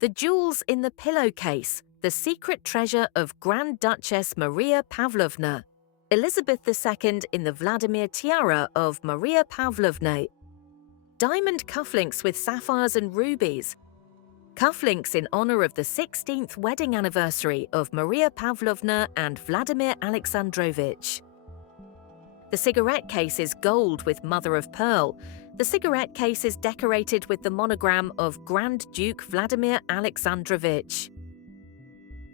The jewels in the pillowcase, the secret treasure of Grand Duchess Maria Pavlovna. Elizabeth II in the Vladimir tiara of Maria Pavlovna. Diamond cufflinks with sapphires and rubies. Cufflinks in honor of the 16th wedding anniversary of Maria Pavlovna and Vladimir Alexandrovich. The cigarette case is gold with mother of pearl. The cigarette case is decorated with the monogram of Grand Duke Vladimir Alexandrovich.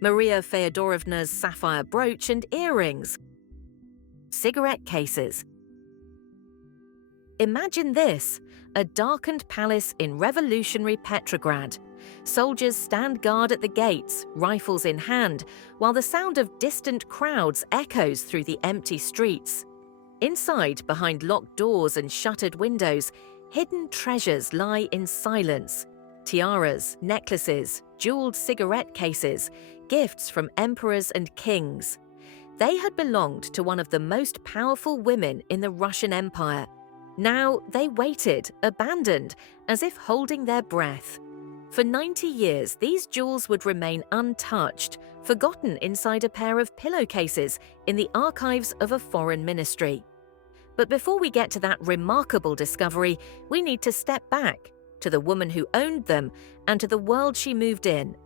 Maria Feodorovna's sapphire brooch and earrings. Cigarette cases. Imagine this, a darkened palace in revolutionary Petrograd. Soldiers stand guard at the gates, rifles in hand, while the sound of distant crowds echoes through the empty streets. Inside, behind locked doors and shuttered windows, hidden treasures lie in silence. Tiaras, necklaces, jeweled cigarette cases, gifts from emperors and kings. They had belonged to one of the most powerful women in the Russian Empire. Now they waited, abandoned, as if holding their breath. For 90 years, these jewels would remain untouched, forgotten inside a pair of pillowcases in the archives of a foreign ministry. But before we get to that remarkable discovery, we need to step back to the woman who owned them and to the world she moved in.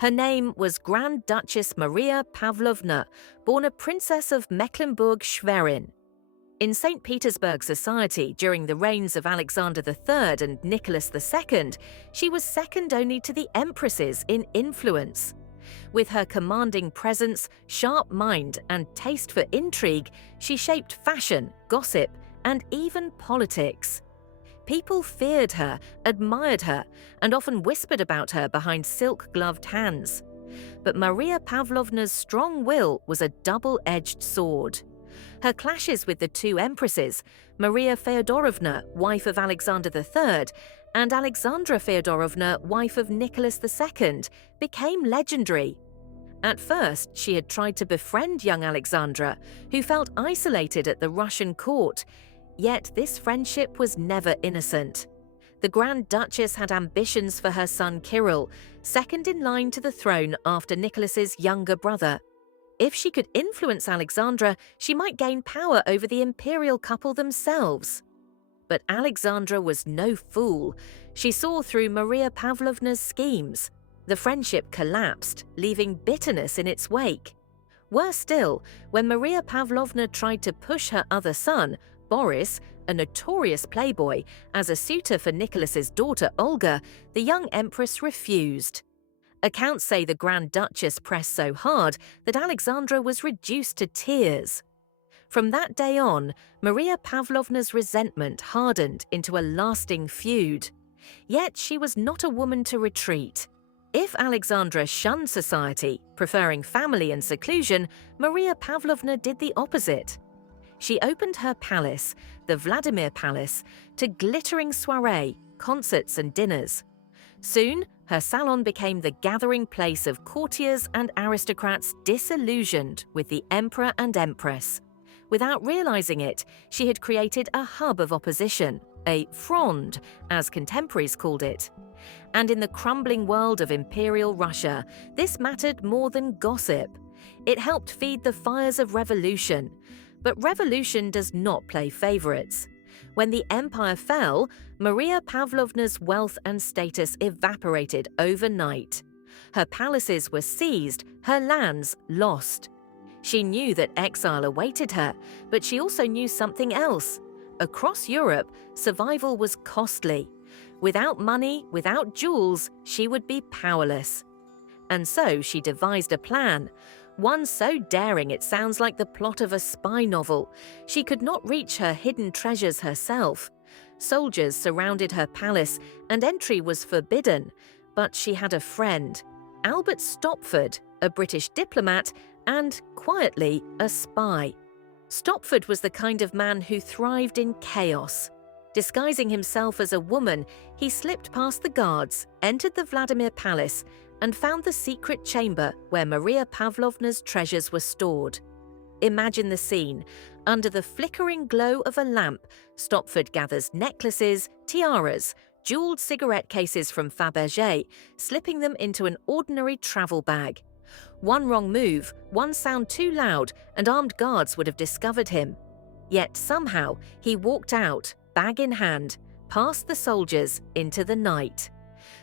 Her name was Grand Duchess Maria Pavlovna, born a princess of Mecklenburg-Schwerin. In St. Petersburg society during the reigns of Alexander III and Nicholas II, she was second only to the empresses in influence. With her commanding presence, sharp mind, and taste for intrigue, she shaped fashion, gossip, and even politics. People feared her, admired her, and often whispered about her behind silk-gloved hands. But Maria Pavlovna's strong will was a double-edged sword. Her clashes with the two empresses, Maria Feodorovna, wife of Alexander III, and Alexandra Feodorovna, wife of Nicholas II, became legendary. At first, she had tried to befriend young Alexandra, who felt isolated at the Russian court. Yet this friendship was never innocent. The Grand Duchess had ambitions for her son Kirill, second in line to the throne after Nicholas's younger brother. If she could influence Alexandra, she might gain power over the imperial couple themselves. But Alexandra was no fool. She saw through Maria Pavlovna's schemes. The friendship collapsed, leaving bitterness in its wake. Worse still, when Maria Pavlovna tried to push her other son, Boris, a notorious playboy, as a suitor for Nicholas's daughter Olga, the young empress refused. Accounts say the Grand Duchess pressed so hard that Alexandra was reduced to tears. From that day on, Maria Pavlovna's resentment hardened into a lasting feud. Yet she was not a woman to retreat. If Alexandra shunned society, preferring family and seclusion, Maria Pavlovna did the opposite. She opened her palace, the Vladimir Palace, to glittering soirees, concerts and dinners. Soon, her salon became the gathering place of courtiers and aristocrats disillusioned with the emperor and empress. Without realizing it, she had created a hub of opposition, a fronde, as contemporaries called it. And in the crumbling world of Imperial Russia, this mattered more than gossip. It helped feed the fires of revolution. But revolution does not play favorites. When the empire fell, Maria Pavlovna's wealth and status evaporated overnight. Her palaces were seized, her lands lost. She knew that exile awaited her, but she also knew something else. Across Europe, survival was costly. Without money, without jewels, she would be powerless. And so she devised a plan. One so daring it sounds like the plot of a spy novel. She could not reach her hidden treasures herself. Soldiers surrounded her palace, and entry was forbidden. But she had a friend, Albert Stopford, a British diplomat, and, quietly, a spy. Stopford was the kind of man who thrived in chaos. Disguising himself as a woman, he slipped past the guards, entered the Vladimir Palace, and found the secret chamber where Maria Pavlovna's treasures were stored. Imagine the scene. Under the flickering glow of a lamp, Stopford gathers necklaces, tiaras, jeweled cigarette cases from Fabergé, slipping them into an ordinary travel bag. One wrong move, one sound too loud, and armed guards would have discovered him. Yet somehow he walked out, bag in hand, past the soldiers into the night.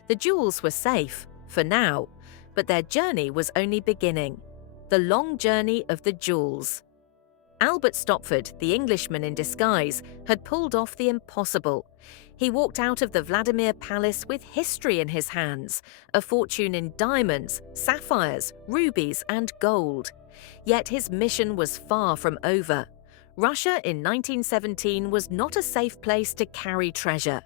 The jewels were safe, for now, but their journey was only beginning. The long journey of the jewels. Albert Stopford, the Englishman in disguise, had pulled off the impossible. He walked out of the Vladimir Palace with history in his hands, a fortune in diamonds, sapphires, rubies, and gold. Yet his mission was far from over. Russia in 1917 was not a safe place to carry treasure.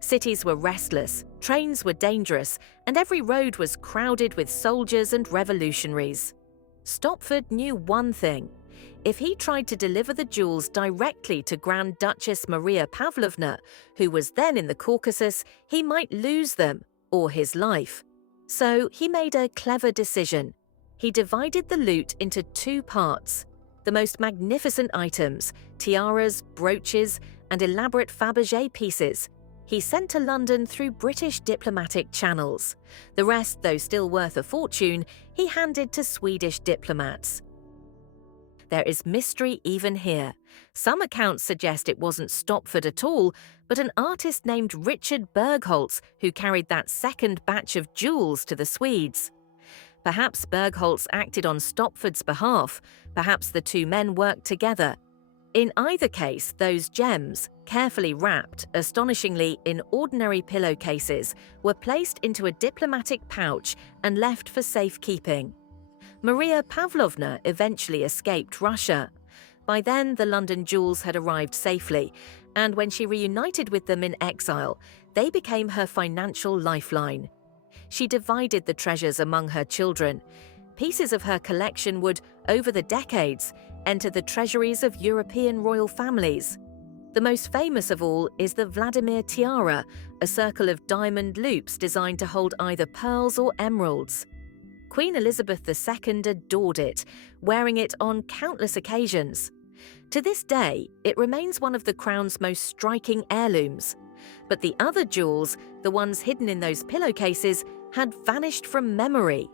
Cities were restless, trains were dangerous, and every road was crowded with soldiers and revolutionaries. Stopford knew one thing. If he tried to deliver the jewels directly to Grand Duchess Maria Pavlovna, who was then in the Caucasus, he might lose them, or his life. So he made a clever decision. He divided the loot into two parts. The most magnificent items, tiaras, brooches, and elaborate Fabergé pieces, he sent to London through British diplomatic channels. The rest, though still worth a fortune, he handed to Swedish diplomats. There is mystery even here. Some accounts suggest it wasn't Stopford at all, but an artist named Richard Berg Holtz who carried that second batch of jewels to the Swedes. Perhaps Berg Holtz acted on Stopford's behalf, perhaps the two men worked together. In either case, those gems, carefully wrapped, astonishingly in ordinary pillowcases, were placed into a diplomatic pouch and left for safekeeping. Maria Pavlovna eventually escaped Russia. By then, the London jewels had arrived safely, and when she reunited with them in exile, they became her financial lifeline. She divided the treasures among her children. Pieces of her collection would, over the decades, enter the treasuries of European royal families. The most famous of all is the Vladimir tiara, a circle of diamond loops designed to hold either pearls or emeralds. Queen Elizabeth II adored it, wearing it on countless occasions. To this day, it remains one of the crown's most striking heirlooms. But the other jewels, the ones hidden in those pillowcases, had vanished from memory.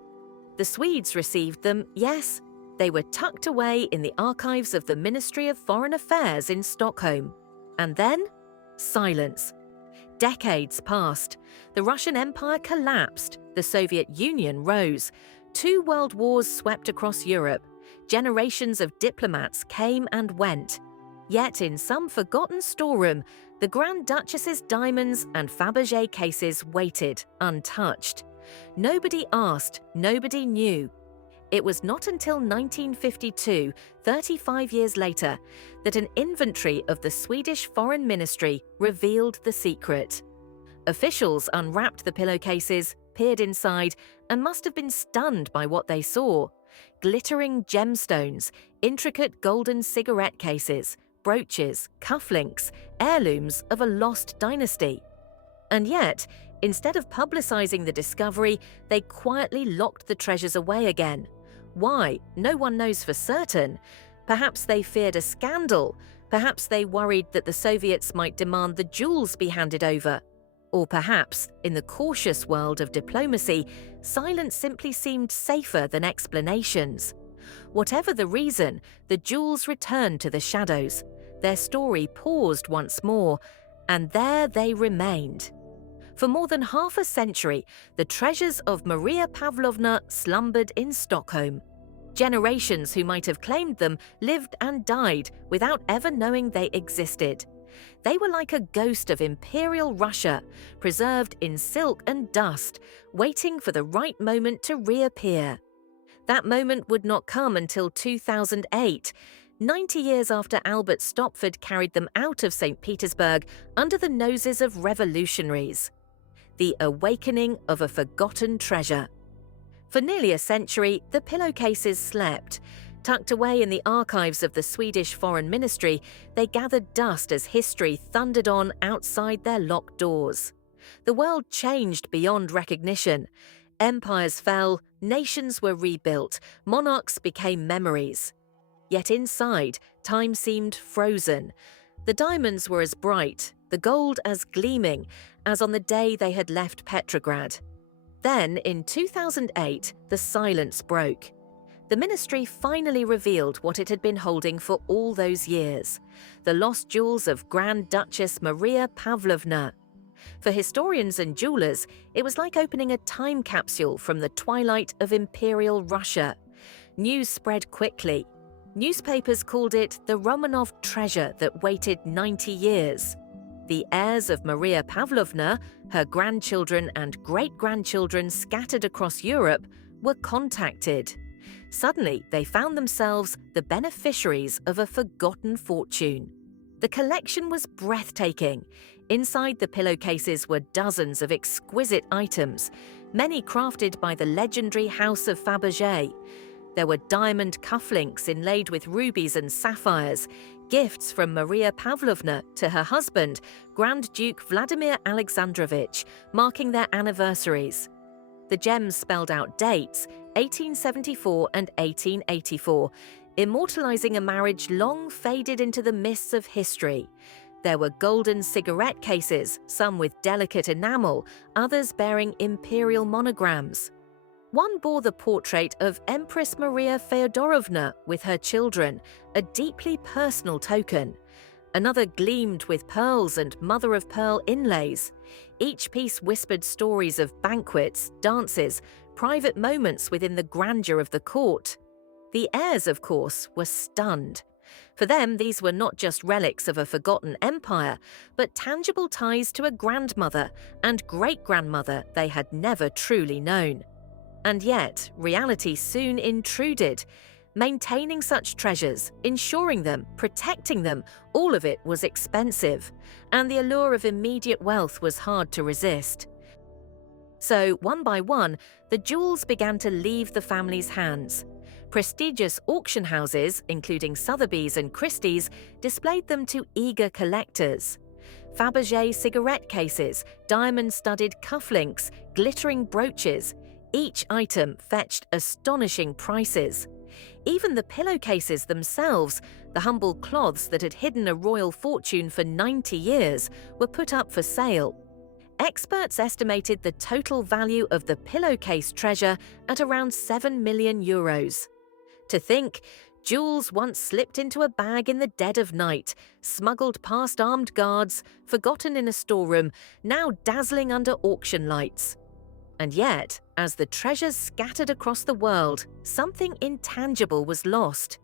The Swedes received them, yes. They were tucked away in the archives of the Ministry of Foreign Affairs in Stockholm. And then, silence. Decades passed. The Russian Empire collapsed. The Soviet Union rose. 2 world wars swept across Europe. Generations of diplomats came and went. Yet in some forgotten storeroom, the Grand Duchess's diamonds and Fabergé cases waited, untouched. Nobody asked, nobody knew. It was not until 1952, 35 years later, that an inventory of the Swedish Foreign Ministry revealed the secret. Officials unwrapped the pillowcases, peered inside, and must have been stunned by what they saw. Glittering gemstones, intricate golden cigarette cases, brooches, cufflinks, heirlooms of a lost dynasty. And yet, instead of publicizing the discovery, they quietly locked the treasures away again. Why? No one knows for certain. Perhaps they feared a scandal. Perhaps they worried that the Soviets might demand the jewels be handed over. Or perhaps, in the cautious world of diplomacy, silence simply seemed safer than explanations. Whatever the reason, the jewels returned to the shadows. Their story paused once more, and there they remained. For more than half a century, the treasures of Maria Pavlovna slumbered in Stockholm. Generations who might have claimed them lived and died without ever knowing they existed. They were like a ghost of Imperial Russia, preserved in silk and dust, waiting for the right moment to reappear. That moment would not come until 2008, 90 years after Albert Stopford carried them out of St. Petersburg under the noses of revolutionaries. The awakening of a forgotten treasure. For nearly a century, the pillowcases slept. Tucked away in the archives of the Swedish Foreign Ministry, they gathered dust as history thundered on outside their locked doors. The world changed beyond recognition. Empires fell, nations were rebuilt, monarchs became memories. Yet inside, time seemed frozen. The diamonds were as bright, the gold as gleaming, as on the day they had left Petrograd. Then, in 2008, the silence broke. The ministry finally revealed what it had been holding for all those years: the lost jewels of Grand Duchess Maria Pavlovna. For historians and jewelers, it was like opening a time capsule from the twilight of Imperial Russia. News spread quickly. Newspapers called it the Romanov treasure that waited 90 years. The heirs of Maria Pavlovna, her grandchildren and great-grandchildren scattered across Europe, were contacted. Suddenly, they found themselves the beneficiaries of a forgotten fortune. The collection was breathtaking. Inside the pillowcases were dozens of exquisite items, many crafted by the legendary House of Fabergé. There were diamond cufflinks inlaid with rubies and sapphires, gifts from Maria Pavlovna to her husband, Grand Duke Vladimir Alexandrovich, marking their anniversaries. The gems spelled out dates, 1874 and 1884, immortalizing a marriage long faded into the mists of history. There were golden cigarette cases, some with delicate enamel, others bearing imperial monograms. One bore the portrait of Empress Maria Feodorovna with her children, a deeply personal token. Another gleamed with pearls and mother-of-pearl inlays. Each piece whispered stories of banquets, dances, private moments within the grandeur of the court. The heirs, of course, were stunned. For them, these were not just relics of a forgotten empire, but tangible ties to a grandmother and great-grandmother they had never truly known. And yet, reality soon intruded. Maintaining such treasures, ensuring them, protecting them, all of it was expensive, and the allure of immediate wealth was hard to resist. So, one by one, the jewels began to leave the family's hands. Prestigious auction houses, including Sotheby's and Christie's, displayed them to eager collectors. Fabergé cigarette cases, diamond-studded cufflinks, glittering brooches. Each item fetched astonishing prices. Even the pillowcases themselves, the humble cloths that had hidden a royal fortune for 90 years, were put up for sale. Experts estimated the total value of the pillowcase treasure at around €7 million. To think, jewels once slipped into a bag in the dead of night, smuggled past armed guards, forgotten in a storeroom, now dazzling under auction lights. And yet, as the treasures scattered across the world, something intangible was lost.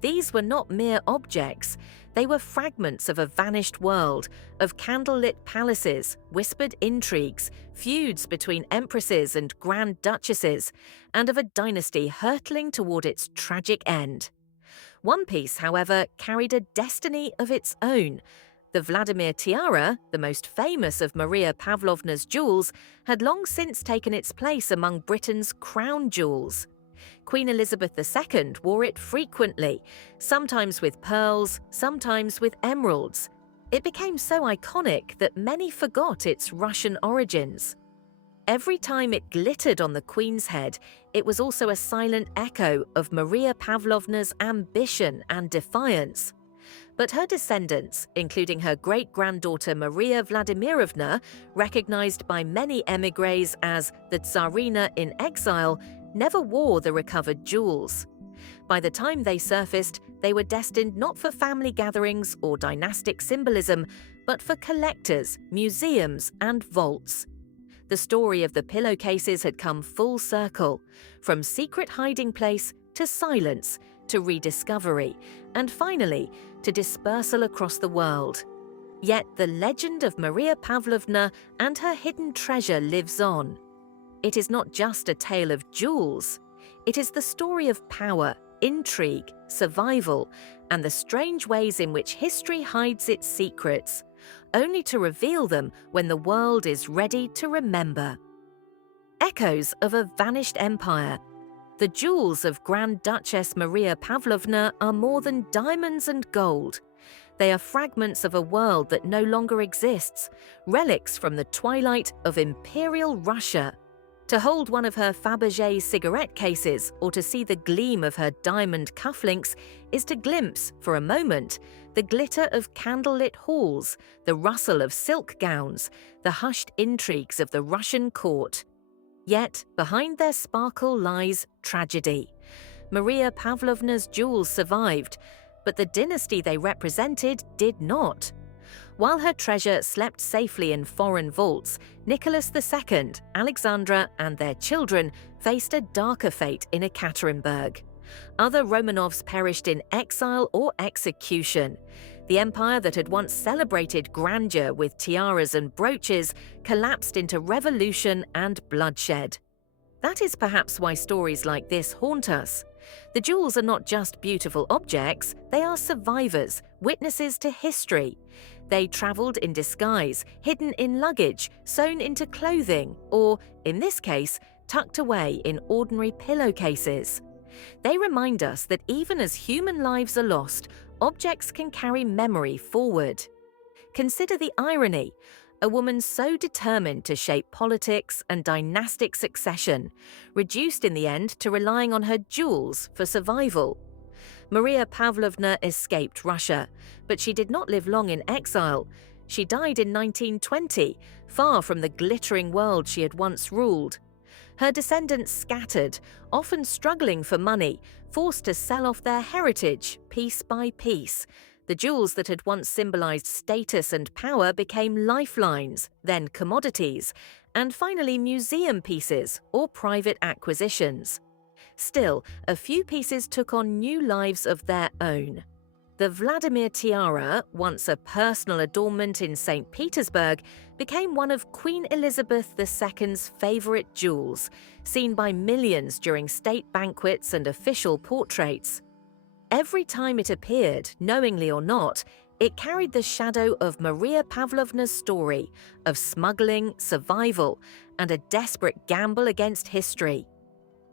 These were not mere objects. They were fragments of a vanished world, of candlelit palaces, whispered intrigues, feuds between empresses and grand duchesses, and of a dynasty hurtling toward its tragic end. One piece, however, carried a destiny of its own. The Vladimir tiara, the most famous of Maria Pavlovna's jewels, had long since taken its place among Britain's crown jewels. Queen Elizabeth II wore it frequently, sometimes with pearls, sometimes with emeralds. It became so iconic that many forgot its Russian origins. Every time it glittered on the Queen's head, it was also a silent echo of Maria Pavlovna's ambition and defiance. But her descendants, including her great-granddaughter Maria Vladimirovna, recognized by many émigrés as the Tsarina in exile, never wore the recovered jewels. By the time they surfaced, they were destined not for family gatherings or dynastic symbolism, but for collectors, museums, and vaults. The story of the pillowcases had come full circle, from secret hiding place to silence, to rediscovery, and finally, to dispersal across the world. Yet the legend of Maria Pavlovna and her hidden treasure lives on. It is not just a tale of jewels. It is the story of power, intrigue, survival, and the strange ways in which history hides its secrets, only to reveal them when the world is ready to remember. Echoes of a vanished empire. The jewels of Grand Duchess Maria Pavlovna are more than diamonds and gold. They are fragments of a world that no longer exists, relics from the twilight of Imperial Russia. To hold one of her Fabergé cigarette cases or to see the gleam of her diamond cufflinks is to glimpse, for a moment, The glitter of candlelit halls, the rustle of silk gowns, the hushed intrigues of the Russian court. Yet, behind their sparkle lies tragedy. Maria Pavlovna's jewels survived, but the dynasty they represented did not. While her treasure slept safely in foreign vaults, Nicholas II, Alexandra, and their children faced a darker fate in Ekaterinburg. Other Romanovs perished in exile or execution. The empire that had once celebrated grandeur with tiaras and brooches collapsed into revolution and bloodshed. That is perhaps why stories like this haunt us. The jewels are not just beautiful objects, they are survivors, witnesses to history. They traveled in disguise, hidden in luggage, sewn into clothing, or, in this case, tucked away in ordinary pillowcases. They remind us that even as human lives are lost, objects can carry memory forward. Consider the irony. A woman so determined to shape politics and dynastic succession, reduced in the end to relying on her jewels for survival. Maria Pavlovna escaped Russia, but she did not live long in exile. She died in 1920, far from the glittering world she had once ruled. Her descendants scattered, often struggling for money, forced to sell off their heritage piece by piece. The jewels that had once symbolized status and power became lifelines, then commodities, and finally museum pieces or private acquisitions. Still, a few pieces took on new lives of their own. The Vladimir tiara, once a personal adornment in St. Petersburg, became one of Queen Elizabeth II's favorite jewels, seen by millions during state banquets and official portraits. Every time it appeared, knowingly or not, it carried the shadow of Maria Pavlovna's story of smuggling, survival, and a desperate gamble against history.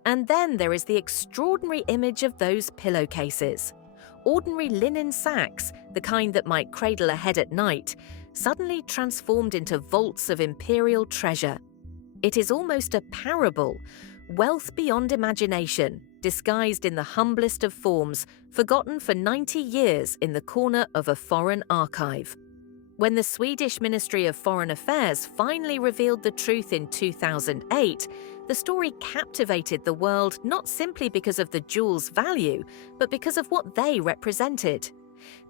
And then there is the extraordinary image of those pillowcases. Ordinary linen sacks, the kind that might cradle a head at night, suddenly transformed into vaults of imperial treasure. It is almost a parable, wealth beyond imagination, disguised in the humblest of forms, forgotten for 90 years in the corner of a foreign archive. When the Swedish Ministry of Foreign Affairs finally revealed the truth in 2008, the story captivated the world not simply because of the jewels' value, but because of what they represented.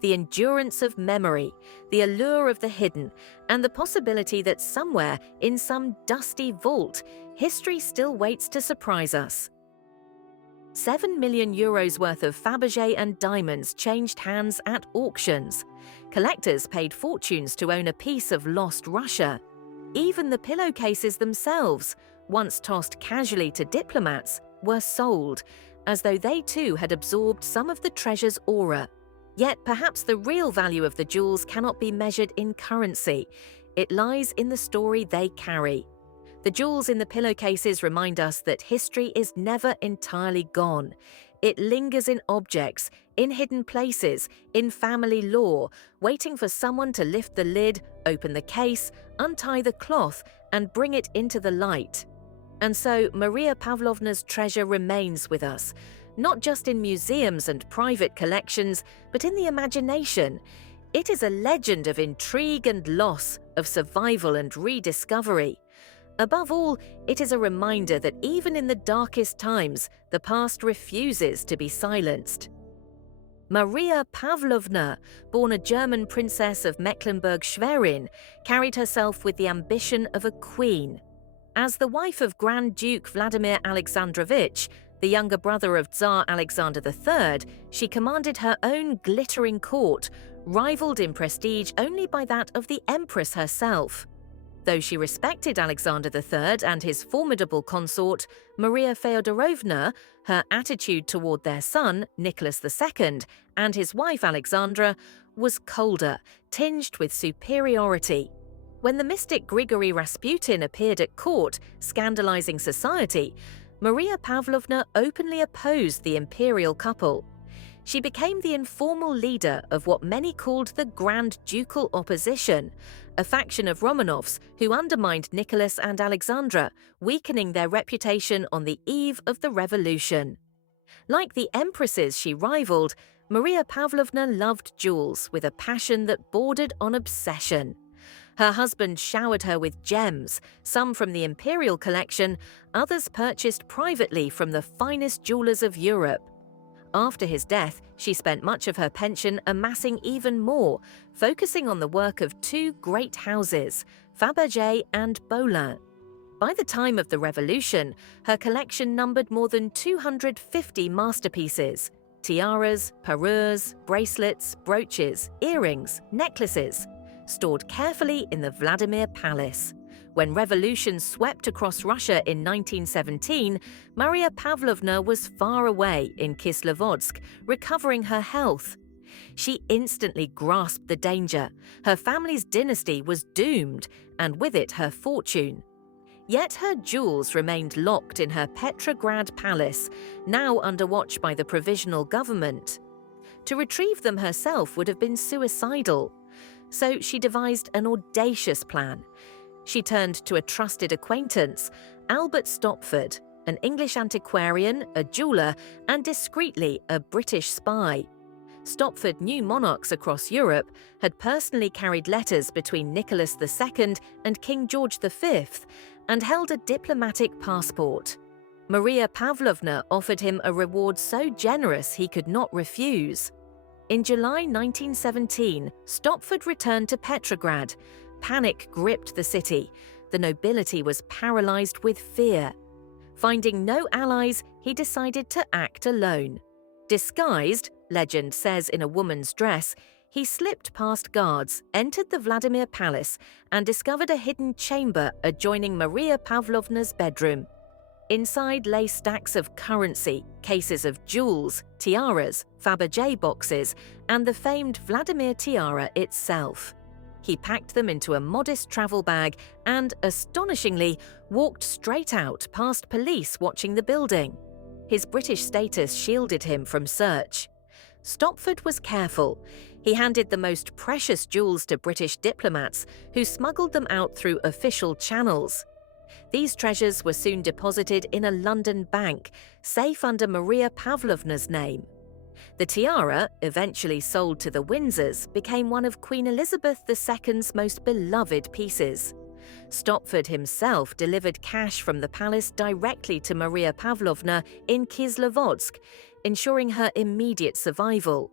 The endurance of memory, the allure of the hidden, and the possibility that somewhere, in some dusty vault, history still waits to surprise us. €7 million worth of Fabergé and diamonds changed hands at auctions. Collectors paid fortunes to own a piece of lost Russia. Even the pillowcases themselves, once tossed casually to diplomats, were sold, as though they too had absorbed some of the treasure's aura. Yet perhaps the real value of the jewels cannot be measured in currency. It lies in the story they carry. The jewels in the pillowcases remind us that history is never entirely gone. It lingers in objects, in hidden places, in family lore, waiting for someone to lift the lid, open the case, untie the cloth, and bring it into the light. And so Maria Pavlovna's treasure remains with us, not just in museums and private collections, but in the imagination. It is a legend of intrigue and loss, of survival and rediscovery. Above all, it is a reminder that even in the darkest times, the past refuses to be silenced. Maria Pavlovna, born a German princess of Mecklenburg-Schwerin, carried herself with the ambition of a queen. As the wife of Grand Duke Vladimir Alexandrovich, the younger brother of Tsar Alexander III, she commanded her own glittering court, rivaled in prestige only by that of the Empress herself. Though she respected Alexander III and his formidable consort, Maria Feodorovna, her attitude toward their son, Nicholas II, and his wife Alexandra was colder, tinged with superiority. When the mystic Grigory Rasputin appeared at court, scandalizing society, Maria Pavlovna openly opposed the imperial couple. She became the informal leader of what many called the Grand Ducal Opposition, a faction of Romanovs who undermined Nicholas and Alexandra, weakening their reputation on the eve of the revolution. Like the empresses she rivaled, Maria Pavlovna loved jewels with a passion that bordered on obsession. Her husband showered her with gems, some from the Imperial collection, others purchased privately from the finest jewelers of Europe. After his death, she spent much of her pension amassing even more, focusing on the work of two great houses, Fabergé and Bolin. By the time of the Revolution, her collection numbered more than 250 masterpieces: tiaras, parures, bracelets, brooches, earrings, necklaces, stored carefully in the Vladimir Palace. When revolution swept across Russia in 1917, Maria Pavlovna was far away in Kislovodsk, recovering her health. She instantly grasped the danger. Her family's dynasty was doomed, and with it her fortune. Yet her jewels remained locked in her Petrograd palace, now under watch by the provisional government. To retrieve them herself would have been suicidal. So she devised an audacious plan. She turned to a trusted acquaintance, Albert Stopford, an English antiquarian, a jeweller, and discreetly a British spy. Stopford knew monarchs across Europe, had personally carried letters between Nicholas II and King George V, and held a diplomatic passport. Maria Pavlovna offered him a reward so generous he could not refuse. In July 1917, Stopford returned to Petrograd. Panic gripped the city. The nobility was paralyzed with fear. Finding no allies, he decided to act alone. Disguised, legend says in a woman's dress, he slipped past guards, entered the Vladimir Palace, and discovered a hidden chamber adjoining Maria Pavlovna's bedroom. Inside lay stacks of currency, cases of jewels, tiaras, Fabergé boxes, and the famed Vladimir tiara itself. He packed them into a modest travel bag and, astonishingly, walked straight out past police watching the building. His British status shielded him from search. Stopford was careful. He handed the most precious jewels to British diplomats who smuggled them out through official channels. These treasures were soon deposited in a London bank, safe under Maria Pavlovna's name. The tiara, eventually sold to the Windsors, became one of Queen Elizabeth II's most beloved pieces. Stopford himself delivered cash from the palace directly to Maria Pavlovna in Kislovodsk, ensuring her immediate survival.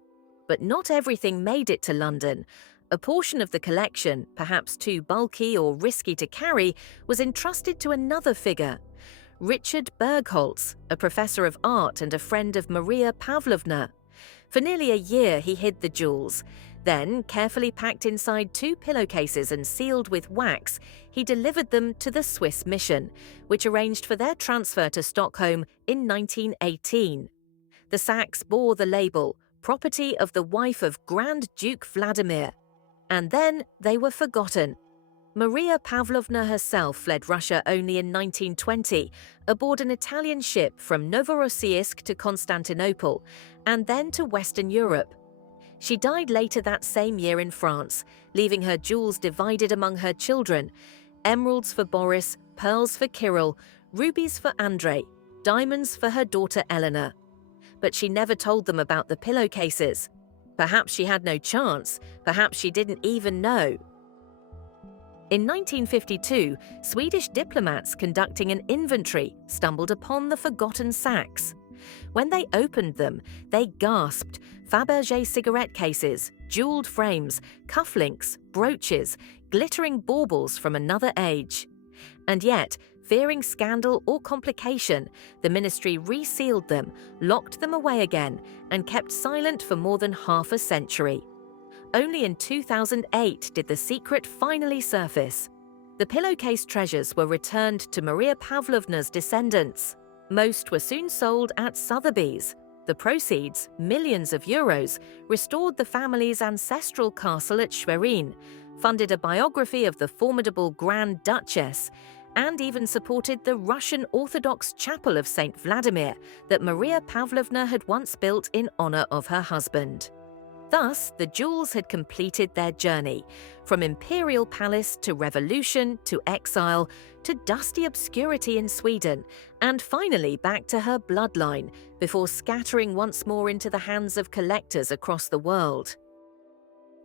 But not everything made it to London. A portion of the collection, perhaps too bulky or risky to carry, was entrusted to another figure, Richard Berg Holtz, a professor of art and a friend of Maria Pavlovna. For nearly a year he hid the jewels. Then, carefully packed inside 2 pillowcases and sealed with wax, he delivered them to the Swiss mission, which arranged for their transfer to Stockholm in 1918. The sacks bore the label, "Property of the wife of Grand Duke Vladimir." And then they were forgotten. Maria Pavlovna herself fled Russia only in 1920, aboard an Italian ship from Novorossiysk to Constantinople, and then to Western Europe. She died later that same year in France, leaving her jewels divided among her children: emeralds for Boris, pearls for Kirill, rubies for Andrei, diamonds for her daughter Eleanor. But she never told them about the pillowcases. Perhaps she had no chance, perhaps she didn't even know. In 1952, Swedish diplomats conducting an inventory stumbled upon the forgotten sacks. When they opened them, they gasped: Fabergé cigarette cases, jeweled frames, cufflinks, brooches, glittering baubles from another age. And yet, fearing scandal or complication, the ministry resealed them, locked them away again, and kept silent for more than half a century. Only in 2008 did the secret finally surface. The pillowcase treasures were returned to Maria Pavlovna's descendants. Most were soon sold at Sotheby's. The proceeds, millions of euros, restored the family's ancestral castle at Schwerin, funded a biography of the formidable Grand Duchess, and even supported the Russian Orthodox Chapel of St. Vladimir that Maria Pavlovna had once built in honor of her husband. Thus, the jewels had completed their journey, from imperial palace to revolution to exile to dusty obscurity in Sweden, and finally back to her bloodline before scattering once more into the hands of collectors across the world.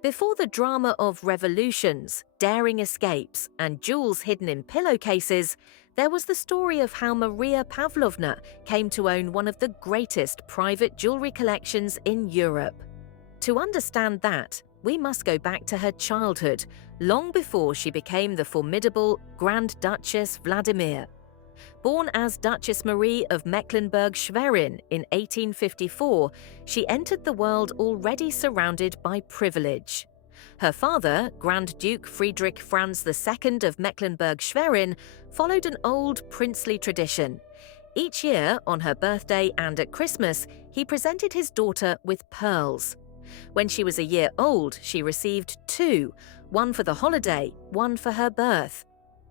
Before the drama of revolutions, daring escapes, and jewels hidden in pillowcases, there was the story of how Maria Pavlovna came to own one of the greatest private jewellery collections in Europe. To understand that, we must go back to her childhood, long before she became the formidable Grand Duchess Vladimir. Born as Duchess Marie of Mecklenburg-Schwerin in 1854, she entered the world already surrounded by privilege. Her father, Grand Duke Friedrich Franz II of Mecklenburg-Schwerin, followed an old princely tradition. Each year, on her birthday and at Christmas, he presented his daughter with pearls. When she was a year old, she received two, one for the holiday, one for her birth.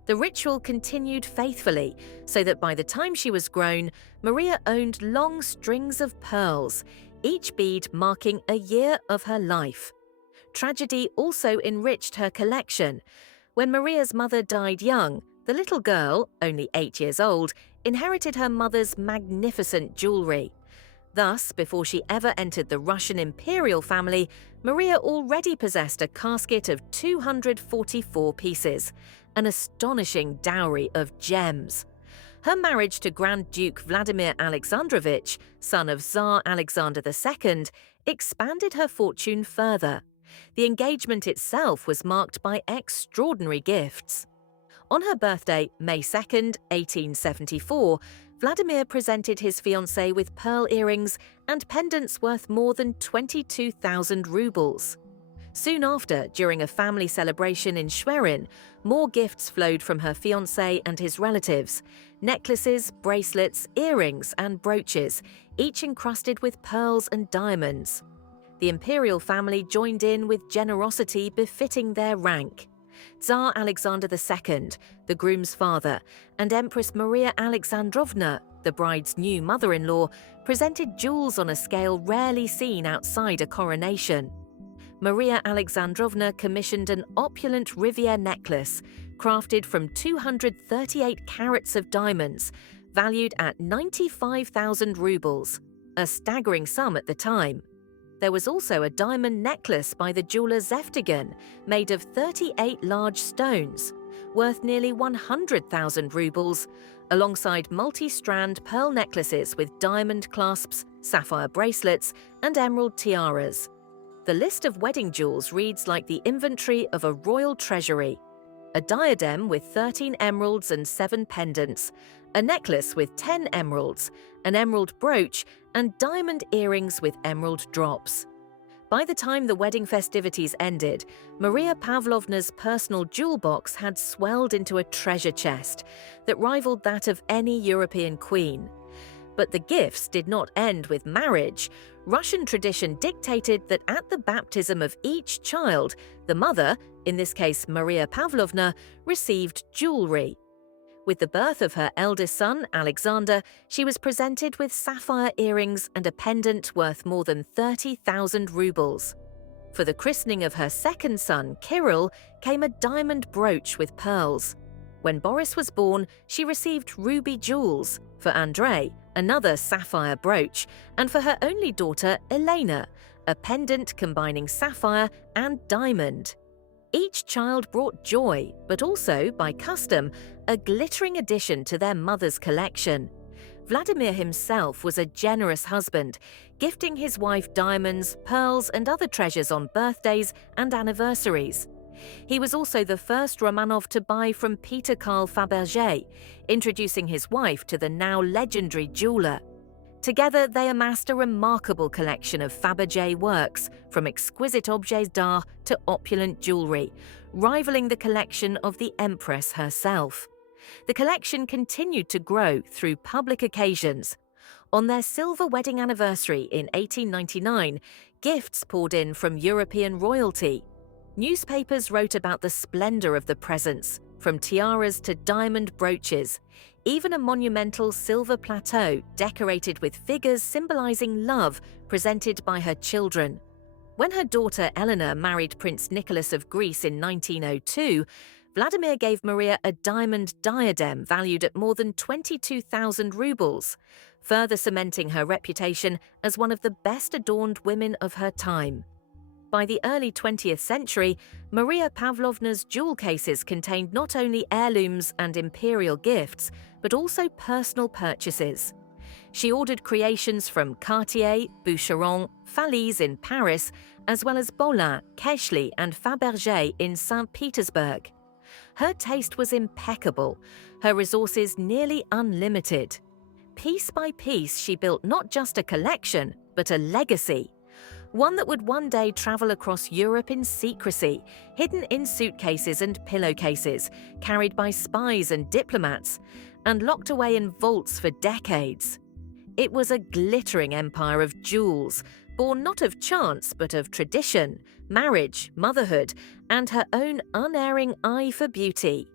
The ritual continued faithfully, so that by the time she was grown, Maria owned long strings of pearls, each bead marking a year of her life. Tragedy also enriched her collection. When Maria's mother died young, the little girl, only 8 years old, inherited her mother's magnificent jewellery. Thus, before she ever entered the Russian Imperial family, Maria already possessed a casket of 244 pieces, an astonishing dowry of gems. Her marriage to Grand Duke Vladimir Alexandrovich, son of Tsar Alexander II, expanded her fortune further. The engagement itself was marked by extraordinary gifts. On her birthday, May 2, 1874, Vladimir presented his fiancée with pearl earrings and pendants worth more than 22,000 rubles. Soon after, during a family celebration in Schwerin, more gifts flowed from her fiancé and his relatives: necklaces, bracelets, earrings, and brooches, each encrusted with pearls and diamonds. The imperial family joined in with generosity befitting their rank. Tsar Alexander II, the groom's father, and Empress Maria Alexandrovna, the bride's new mother-in-law, presented jewels on a scale rarely seen outside a coronation. Maria Alexandrovna commissioned an opulent Riviere necklace, crafted from 238 carats of diamonds, valued at 95,000 rubles, a staggering sum at the time. There was also a diamond necklace by the jeweller Zeftigan, made of 38 large stones, worth nearly 100,000 rubles, alongside multi-strand pearl necklaces with diamond clasps, sapphire bracelets, and emerald tiaras. The list of wedding jewels reads like the inventory of a royal treasury: a diadem with 13 emeralds and 7 pendants, a necklace with 10 emeralds, an emerald brooch, and diamond earrings with emerald drops. By the time the wedding festivities ended, Maria Pavlovna's personal jewel box had swelled into a treasure chest that rivaled that of any European queen. But the gifts did not end with marriage. Russian tradition dictated that at the baptism of each child, the mother, in this case Maria Pavlovna, received jewelry. With the birth of her eldest son, Alexander, she was presented with sapphire earrings and a pendant worth more than 30,000 rubles. For the christening of her second son, Kirill, came a diamond brooch with pearls. When Boris was born, she received ruby jewels. For Andrei, another sapphire brooch, and for her only daughter, Elena, a pendant combining sapphire and diamond. Each child brought joy, but also, by custom, a glittering addition to their mother's collection. Vladimir himself was a generous husband, gifting his wife diamonds, pearls, and other treasures on birthdays and anniversaries. He was also the first Romanov to buy from Peter Carl Fabergé, introducing his wife to the now legendary jeweller. Together, they amassed a remarkable collection of Fabergé works, from exquisite objets d'art to opulent jewellery, rivaling the collection of the Empress herself. The collection continued to grow through public occasions. On their silver wedding anniversary in 1899, gifts poured in from European royalty. Newspapers wrote about the splendour of the presents, from tiaras to diamond brooches. Even a monumental silver plateau decorated with figures symbolising love presented by her children. When her daughter Eleanor married Prince Nicholas of Greece in 1902, Vladimir gave Maria a diamond diadem valued at more than 22,000 rubles, further cementing her reputation as one of the best adorned women of her time. By the early 20th century, Maria Pavlovna's jewel cases contained not only heirlooms and imperial gifts, but also personal purchases. She ordered creations from Cartier, Boucheron, Falize in Paris, as well as Bolin, Kechley and Fabergé in St. Petersburg. Her taste was impeccable, her resources nearly unlimited. Piece by piece, she built not just a collection, but a legacy. One that would one day travel across Europe in secrecy, hidden in suitcases and pillowcases, carried by spies and diplomats, and locked away in vaults for decades. It was a glittering empire of jewels, born not of chance but of tradition, marriage, motherhood, and her own unerring eye for beauty.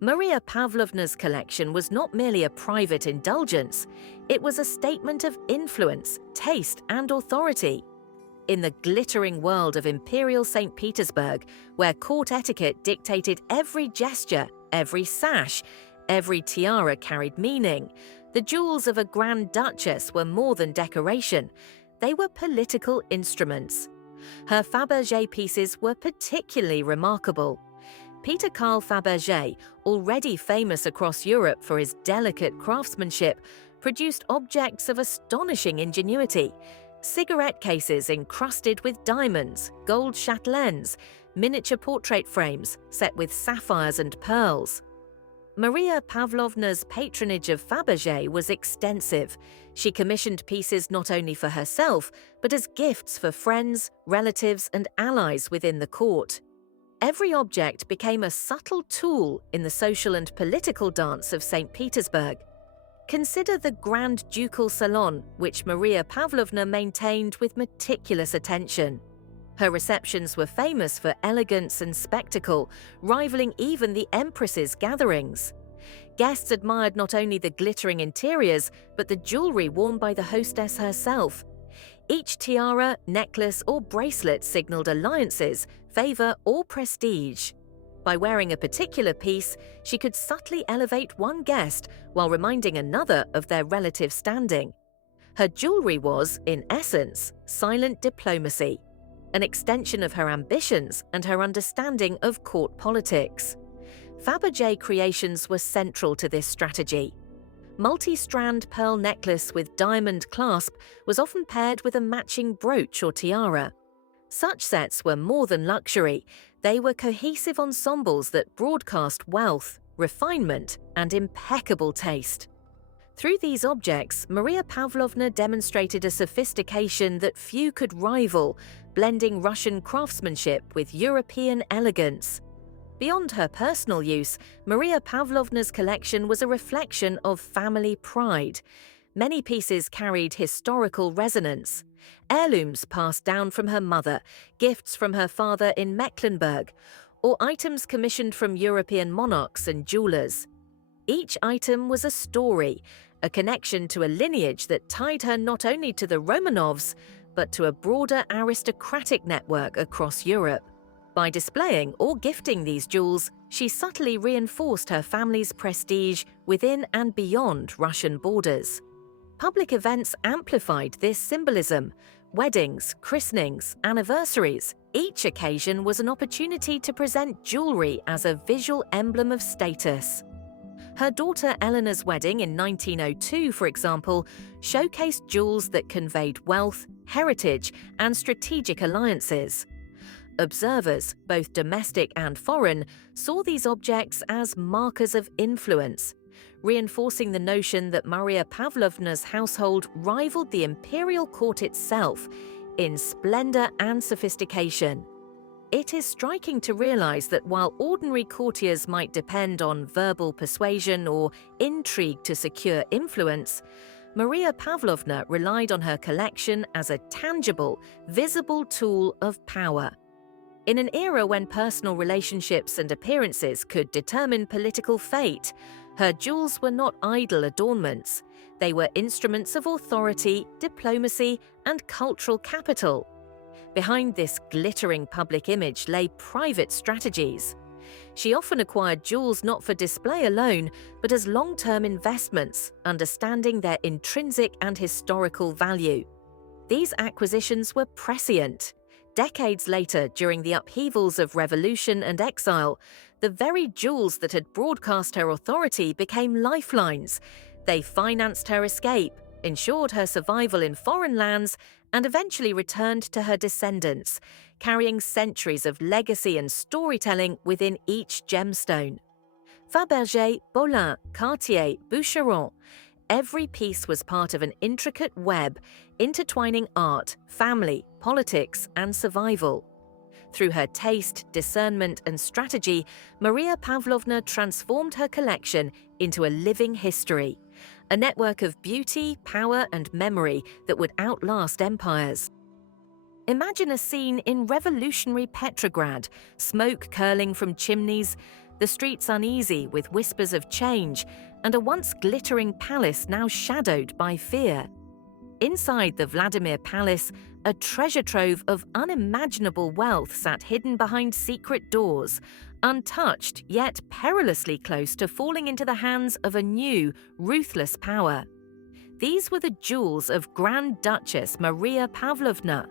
Maria Pavlovna's collection was not merely a private indulgence, it was a statement of influence, taste, and authority. In the glittering world of Imperial St. Petersburg, where court etiquette dictated every gesture, every sash, every tiara carried meaning, the jewels of a Grand Duchess were more than decoration, they were political instruments. Her Fabergé pieces were particularly remarkable. Peter Carl Fabergé, already famous across Europe for his delicate craftsmanship, produced objects of astonishing ingenuity. Cigarette cases encrusted with diamonds, gold chatelaines, miniature portrait frames set with sapphires and pearls. Maria Pavlovna's patronage of Fabergé was extensive. She commissioned pieces not only for herself, but as gifts for friends, relatives, and allies within the court. Every object became a subtle tool in the social and political dance of St. Petersburg. Consider the Grand Ducal Salon, which Maria Pavlovna maintained with meticulous attention. Her receptions were famous for elegance and spectacle, rivaling even the Empress's gatherings. Guests admired not only the glittering interiors, but the jewellery worn by the hostess herself. Each tiara, necklace, or bracelet signalled alliances, favour, or prestige. By wearing a particular piece, she could subtly elevate one guest while reminding another of their relative standing. Her jewellery was, in essence, silent diplomacy, an extension of her ambitions and her understanding of court politics. Fabergé creations were central to this strategy. Multi-strand pearl necklace with diamond clasp was often paired with a matching brooch or tiara. Such sets were more than luxury, they were cohesive ensembles that broadcast wealth, refinement, and impeccable taste. Through these objects, Maria Pavlovna demonstrated a sophistication that few could rival, blending Russian craftsmanship with European elegance. Beyond her personal use, Maria Pavlovna's collection was a reflection of family pride. Many pieces carried historical resonance. Heirlooms passed down from her mother, gifts from her father in Mecklenburg, or items commissioned from European monarchs and jewelers. Each item was a story, a connection to a lineage that tied her not only to the Romanovs, but to a broader aristocratic network across Europe. By displaying or gifting these jewels, she subtly reinforced her family's prestige within and beyond Russian borders. Public events amplified this symbolism. Weddings, christenings, anniversaries, each occasion was an opportunity to present jewellery as a visual emblem of status. Her daughter Eleanor's wedding in 1902, for example, showcased jewels that conveyed wealth, heritage, and strategic alliances. Observers, both domestic and foreign, saw these objects as markers of influence, reinforcing the notion that Maria Pavlovna's household rivaled the imperial court itself in splendor and sophistication. It is striking to realize that while ordinary courtiers might depend on verbal persuasion or intrigue to secure influence, Maria Pavlovna relied on her collection as a tangible, visible tool of power. In an era when personal relationships and appearances could determine political fate, her jewels were not idle adornments. They were instruments of authority, diplomacy, and cultural capital. Behind this glittering public image lay private strategies. She often acquired jewels not for display alone, but as long-term investments, understanding their intrinsic and historical value. These acquisitions were prescient. Decades later, during the upheavals of revolution and exile, the very jewels that had broadcast her authority became lifelines. They financed her escape, ensured her survival in foreign lands, and eventually returned to her descendants, carrying centuries of legacy and storytelling within each gemstone. Fabergé, Bolin, Cartier, Boucheron. Every piece was part of an intricate web, intertwining art, family, politics, and survival. Through her taste, discernment, and strategy, Maria Pavlovna transformed her collection into a living history, a network of beauty, power, and memory that would outlast empires. Imagine a scene in revolutionary Petrograd, smoke curling from chimneys, the streets uneasy with whispers of change, and a once glittering palace now shadowed by fear. Inside the Vladimir Palace, a treasure trove of unimaginable wealth sat hidden behind secret doors, untouched yet perilously close to falling into the hands of a new, ruthless power. These were the jewels of Grand Duchess Maria Pavlovna,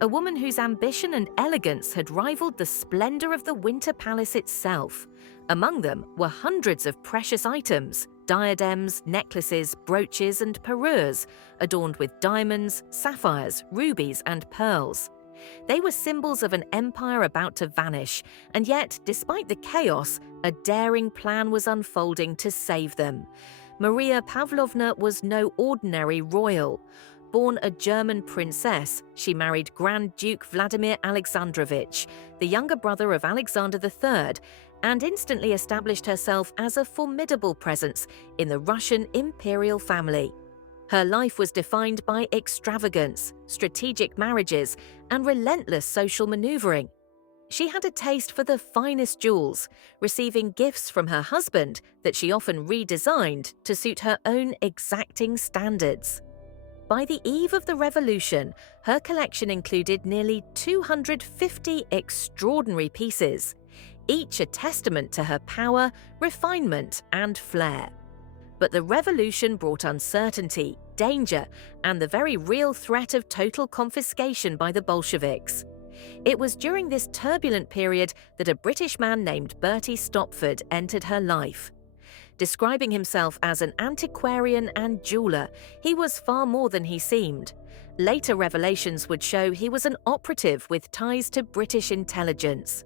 a woman whose ambition and elegance had rivaled the splendor of the Winter Palace itself. Among them were hundreds of precious items, diadems, necklaces, brooches, and parures, adorned with diamonds, sapphires, rubies, and pearls. They were symbols of an empire about to vanish, and yet, despite the chaos, a daring plan was unfolding to save them. Maria Pavlovna was no ordinary royal. Born a German princess, she married Grand Duke Vladimir Alexandrovich, the younger brother of Alexander III, and instantly established herself as a formidable presence in the Russian Imperial family. Her life was defined by extravagance, strategic marriages, and relentless social maneuvering. She had a taste for the finest jewels, receiving gifts from her husband that she often redesigned to suit her own exacting standards. By the eve of the revolution, her collection included nearly 250 extraordinary pieces, each a testament to her power, refinement, and flair. But the revolution brought uncertainty, danger, and the very real threat of total confiscation by the Bolsheviks. It was during this turbulent period that a British man named Bertie Stopford entered her life. Describing himself as an antiquarian and jeweler, he was far more than he seemed. Later revelations would show he was an operative with ties to British intelligence.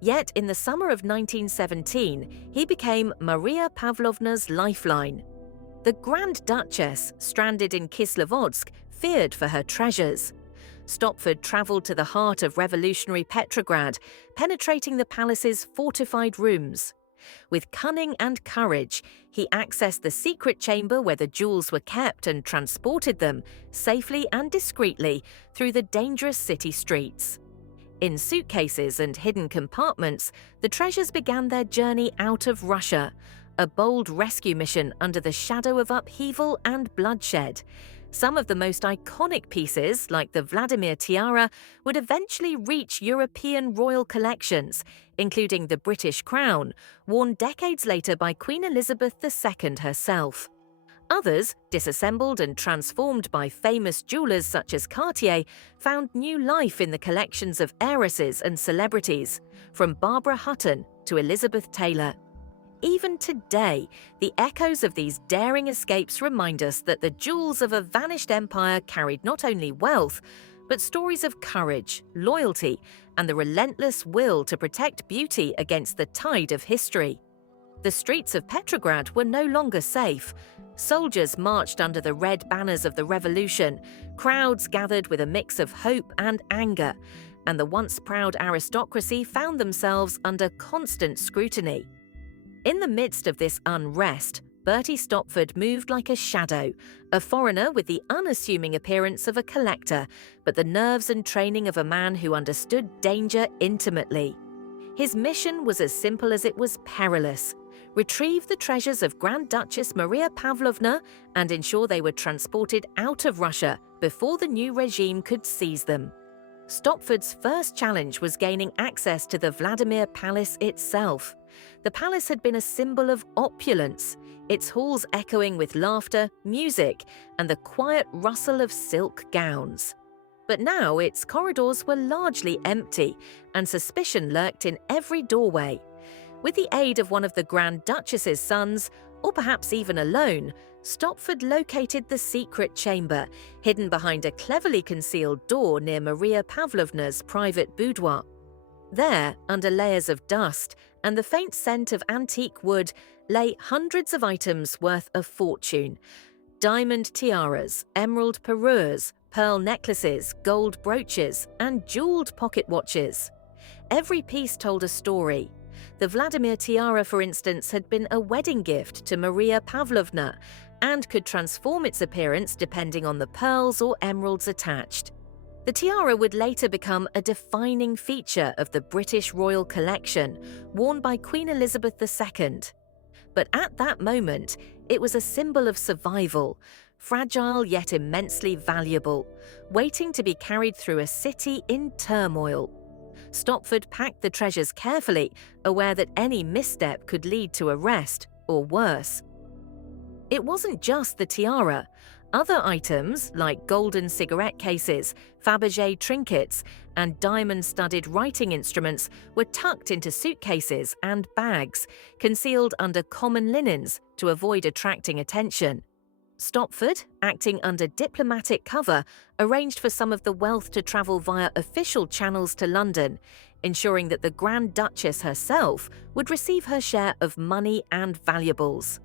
Yet in the summer of 1917, he became Maria Pavlovna's lifeline. The Grand Duchess, stranded in Kislovodsk, feared for her treasures. Stopford travelled to the heart of revolutionary Petrograd, penetrating the palace's fortified rooms. With cunning and courage, he accessed the secret chamber where the jewels were kept and transported them, safely and discreetly, through the dangerous city streets. In suitcases and hidden compartments, the treasures began their journey out of Russia, a bold rescue mission under the shadow of upheaval and bloodshed. Some of the most iconic pieces, like the Vladimir tiara, would eventually reach European royal collections, including the British crown, worn decades later by Queen Elizabeth II herself. Others, disassembled and transformed by famous jewelers such as Cartier, found new life in the collections of heiresses and celebrities, from Barbara Hutton to Elizabeth Taylor. Even today, the echoes of these daring escapes remind us that the jewels of a vanished empire carried not only wealth, but stories of courage, loyalty, and the relentless will to protect beauty against the tide of history. The streets of Petrograd were no longer safe. Soldiers marched under the red banners of the revolution, crowds gathered with a mix of hope and anger, and the once proud aristocracy found themselves under constant scrutiny. In the midst of this unrest, Bertie Stopford moved like a shadow, a foreigner with the unassuming appearance of a collector, but the nerves and training of a man who understood danger intimately. His mission was as simple as it was perilous: retrieve the treasures of Grand Duchess Maria Pavlovna and ensure they were transported out of Russia before the new regime could seize them. Stopford's first challenge was gaining access to the Vladimir Palace itself. The palace had been a symbol of opulence, its halls echoing with laughter, music, and the quiet rustle of silk gowns. But now its corridors were largely empty, and suspicion lurked in every doorway. With the aid of one of the Grand Duchess's sons, or perhaps even alone, Stopford located the secret chamber, hidden behind a cleverly concealed door near Maria Pavlovna's private boudoir. There, under layers of dust and the faint scent of antique wood, lay hundreds of items worth a fortune. Diamond tiaras, emerald parures, pearl necklaces, gold brooches, and jeweled pocket watches. Every piece told a story. The Vladimir tiara, for instance, had been a wedding gift to Maria Pavlovna and could transform its appearance depending on the pearls or emeralds attached. The tiara would later become a defining feature of the British royal collection, worn by Queen Elizabeth II. But at that moment, it was a symbol of survival, fragile yet immensely valuable, waiting to be carried through a city in turmoil. Stopford packed the treasures carefully, aware that any misstep could lead to arrest or worse. It wasn't just the tiara. Other items, like golden cigarette cases, Fabergé trinkets, and diamond-studded writing instruments, were tucked into suitcases and bags, concealed under common linens to avoid attracting attention. Stopford, acting under diplomatic cover, arranged for some of the wealth to travel via official channels to London, ensuring that the Grand Duchess herself would receive her share of money and valuables.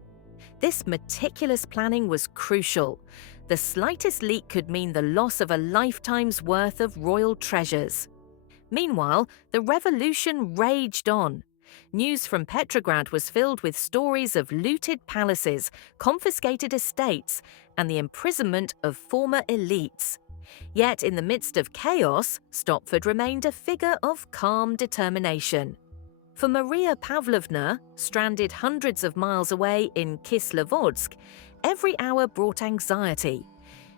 This meticulous planning was crucial. The slightest leak could mean the loss of a lifetime's worth of royal treasures. Meanwhile, the revolution raged on. News from Petrograd was filled with stories of looted palaces, confiscated estates, and the imprisonment of former elites. Yet in the midst of chaos, Stopford remained a figure of calm determination. For Maria Pavlovna, stranded hundreds of miles away in Kislovodsk, every hour brought anxiety.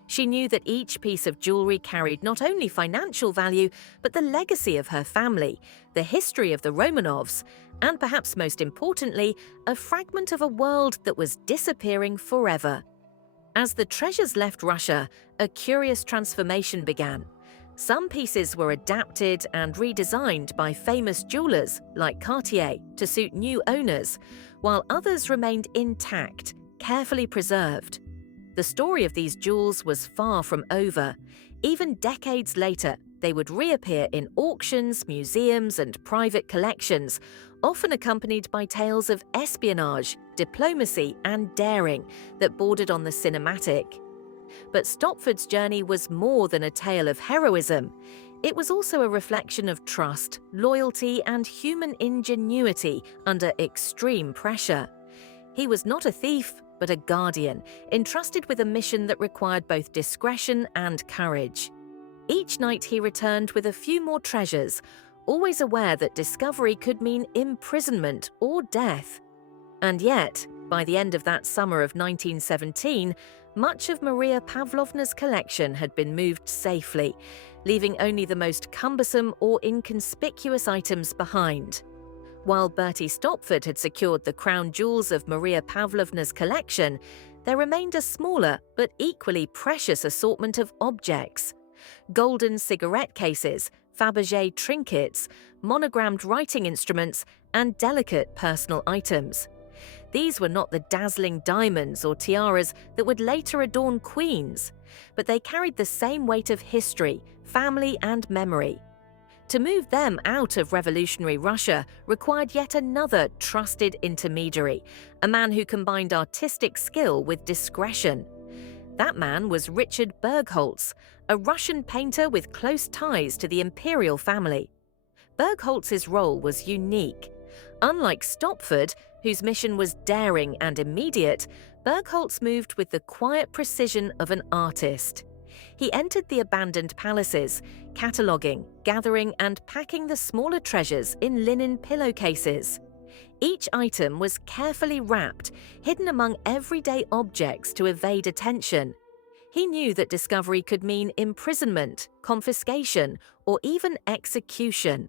She knew that each piece of jewellery carried not only financial value, but the legacy of her family, the history of the Romanovs, and perhaps most importantly, a fragment of a world that was disappearing forever. As the treasures left Russia, a curious transformation began. Some pieces were adapted and redesigned by famous jewelers like Cartier to suit new owners, while others remained intact, carefully preserved. The story of these jewels was far from over. Even decades later, they would reappear in auctions, museums, and private collections, often accompanied by tales of espionage, diplomacy, and daring that bordered on the cinematic. But Stopford's journey was more than a tale of heroism. It was also a reflection of trust, loyalty, and human ingenuity under extreme pressure. He was not a thief, but a guardian, entrusted with a mission that required both discretion and courage. Each night he returned with a few more treasures, always aware that discovery could mean imprisonment or death. And yet, by the end of that summer of 1917, much of Maria Pavlovna's collection had been moved safely, leaving only the most cumbersome or inconspicuous items behind. While Bertie Stopford had secured the crown jewels of Maria Pavlovna's collection, there remained a smaller but equally precious assortment of objects. Golden cigarette cases, Fabergé trinkets, monogrammed writing instruments, and delicate personal items. These were not the dazzling diamonds or tiaras that would later adorn queens, but they carried the same weight of history, family, and memory. To move them out of revolutionary Russia required yet another trusted intermediary, a man who combined artistic skill with discretion. That man was Richard Berg Holtz, a Russian painter with close ties to the Imperial family. Berg Holtz's role was unique. Unlike Stopford, whose mission was daring and immediate, Berg Holtz moved with the quiet precision of an artist. He entered the abandoned palaces, cataloguing, gathering, and packing the smaller treasures in linen pillowcases. Each item was carefully wrapped, hidden among everyday objects to evade attention. He knew that discovery could mean imprisonment, confiscation, or even execution.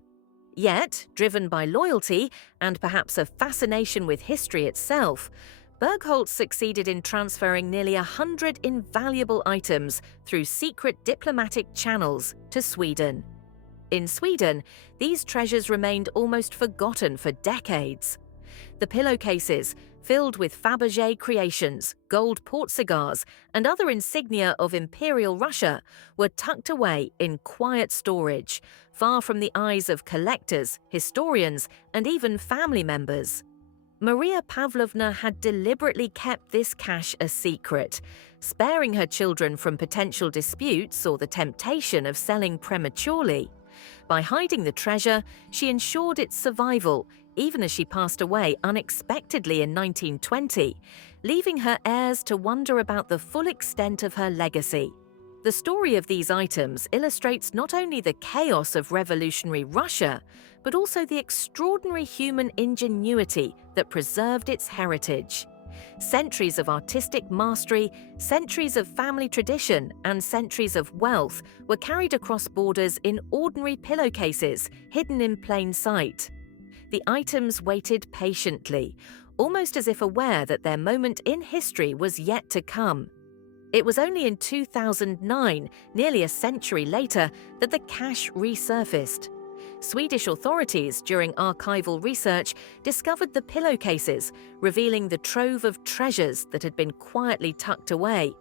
Yet, driven by loyalty and perhaps a fascination with history itself, Berg Holtz succeeded in transferring nearly 100 invaluable items through secret diplomatic channels to Sweden. In Sweden, these treasures remained almost forgotten for decades. The pillowcases, filled with Fabergé creations, gold portcigars, and other insignia of Imperial Russia, were tucked away in quiet storage, far from the eyes of collectors, historians, and even family members. Maria Pavlovna had deliberately kept this cache a secret, sparing her children from potential disputes or the temptation of selling prematurely. By hiding the treasure, she ensured its survival, even as she passed away unexpectedly in 1920, leaving her heirs to wonder about the full extent of her legacy. The story of these items illustrates not only the chaos of revolutionary Russia, but also the extraordinary human ingenuity that preserved its heritage. Centuries of artistic mastery, centuries of family tradition, and centuries of wealth were carried across borders in ordinary pillowcases, hidden in plain sight. The items waited patiently, almost as if aware that their moment in history was yet to come. It was only in 2009, nearly a century later, that the cache resurfaced. Swedish authorities, during archival research, discovered the pillowcases, revealing the trove of treasures that had been quietly tucked away.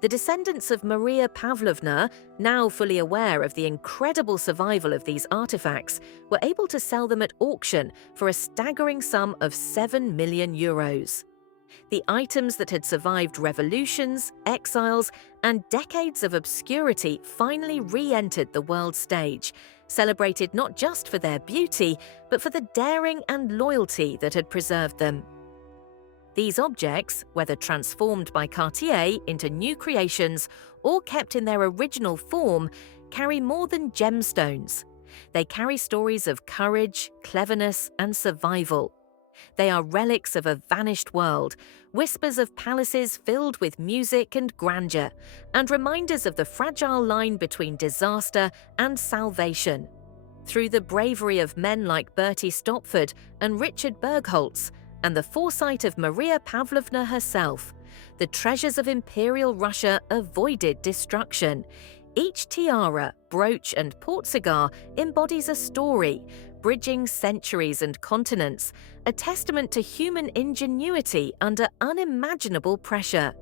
The descendants of Maria Pavlovna, now fully aware of the incredible survival of these artifacts, were able to sell them at auction for a staggering sum of €7 million. The items that had survived revolutions, exiles, and decades of obscurity finally re-entered the world stage, celebrated not just for their beauty, but for the daring and loyalty that had preserved them. These objects, whether transformed by Cartier into new creations or kept in their original form, carry more than gemstones. They carry stories of courage, cleverness, and survival. They are relics of a vanished world, whispers of palaces filled with music and grandeur, and reminders of the fragile line between disaster and salvation. Through the bravery of men like Bertie Stopford and Richard Berg Holtz, and the foresight of Maria Pavlovna herself, the treasures of Imperial Russia avoided destruction. Each tiara, brooch, and portcigar embodies a story, bridging centuries and continents, a testament to human ingenuity under unimaginable pressure.